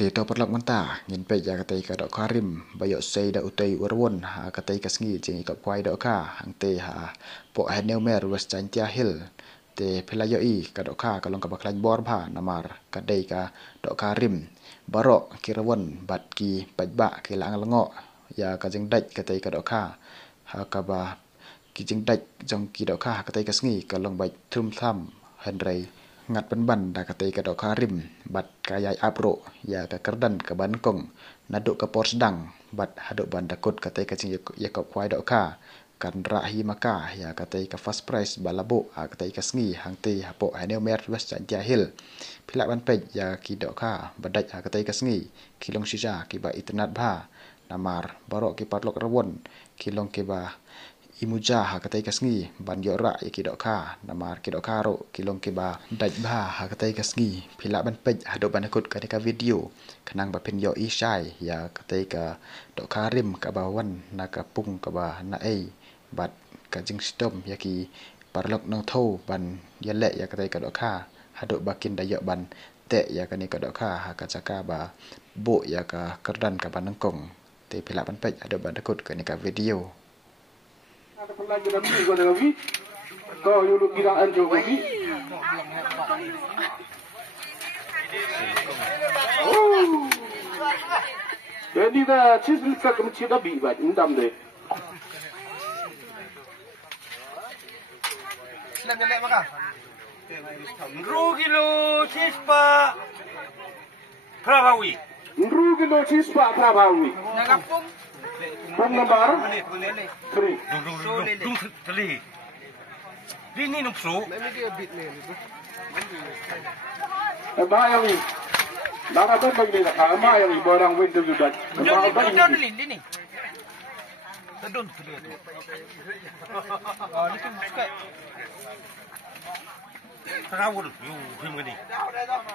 Dito perlak mentah, ngin pe ya katai ka dok karim, bayok sei da utai urwon, ha katai kasngi jing ikap kwai dok ka, hang te ha po heneu mer wes cantia hil, te pelayo I ka dok ka kalong ka baklain bor bha namar kadai ka dok karim, barok kirawon bat ki pajba ki lang lengo, ya ka jing daj katai ka dok ka, ha ka ba ki jing daj jong ki dok ka katai kasngi kalong baj thum tham henrei ngat ban da katai ka dok karim bat kayai apro ya ka kerdan ka bankong naduk ka por sedang bat haduk ban dakut katai ka cing yakop kwai dok ka kan rahi maka ya katai ka fast price balabo a katai ka sngi hang te hapo haneu mer wes chan jahil pilak ban pej ya ki dok ka badaj ha katai ka sngi kilong sisa ki ba internet bha namar barok ki patlok rawon kilong ki ba imuja ha katai kasngi ban yora ki dok ka namar ki dok ka ro kilong ki ba daj ba ha katai kasngi phila ban pej ha do ban kut ka video kanang ba pen yo I shai ya katai ka dok ka rim ka ba wan na ka pung ka ba na ei bat ka jing stom ya ki parlok nang tho ban ya le ya katai ka dok ka ha do bakin da yo ban te ya ka ni ka dok ka ha ka chaka ba bo ya ka kerdan ka ban nangkong te phila ban pej ha do ban kut ka ni ka video pelajaran ini gua lagi kau yulu bilang anjo lagi jadi dah cheese ka kemci dah bibat indam deh Sila beli maka. Kilo cheese pa Prabawi. Kilo cheese pa Prabawi. Nagapung Pung lembar. Free. Dung teli. Bini nung pro. Bayang ni. Lara ben bagi nak bayang ni barang window juga. Don ini. Don teli tu. Oh, ni kan suka. Rawul, you him ni.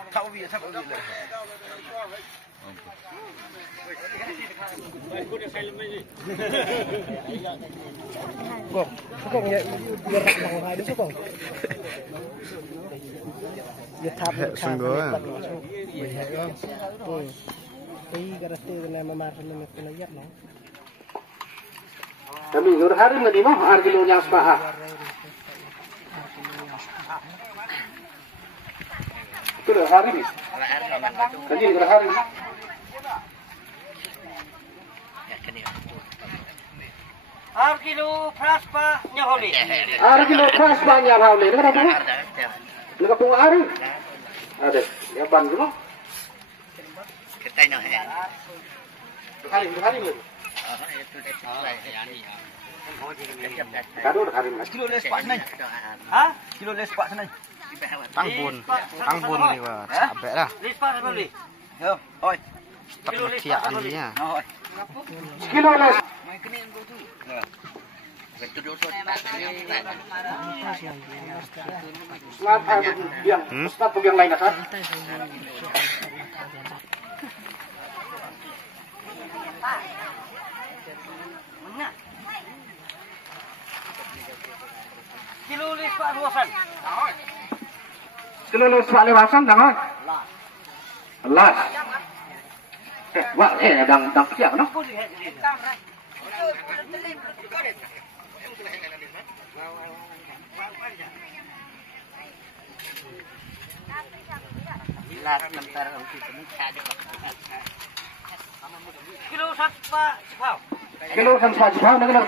Tahu dia siapa dia. Sukong ya biar orang lain sukong. Ya tap sungguh. Ini garasi kena memakan kena yak no. Kami hari ni mah harga yang sepah. Itu hari ni. Kaji hari ni. Kilo praspa nyaholi. Kilo praspa nyaholi. Dengar apa? Dengar apa hari? Ada. Ya ban dulu. Kita ini. Hari ni. Kado hari ni. Kilo les pak senai. Hah? Kilo les pak senai. Tangbun ni wah, sampai lah. Les pak beli. Yo, oi. Kilo les pak ni ya. Kilo les. Start yang lain kan? Kilo les pak luasan. Kilo les pak lewasan jangan. Las. Wah, dang siap no. Kilo satu pak sepau. Kilo sampai 10 dengan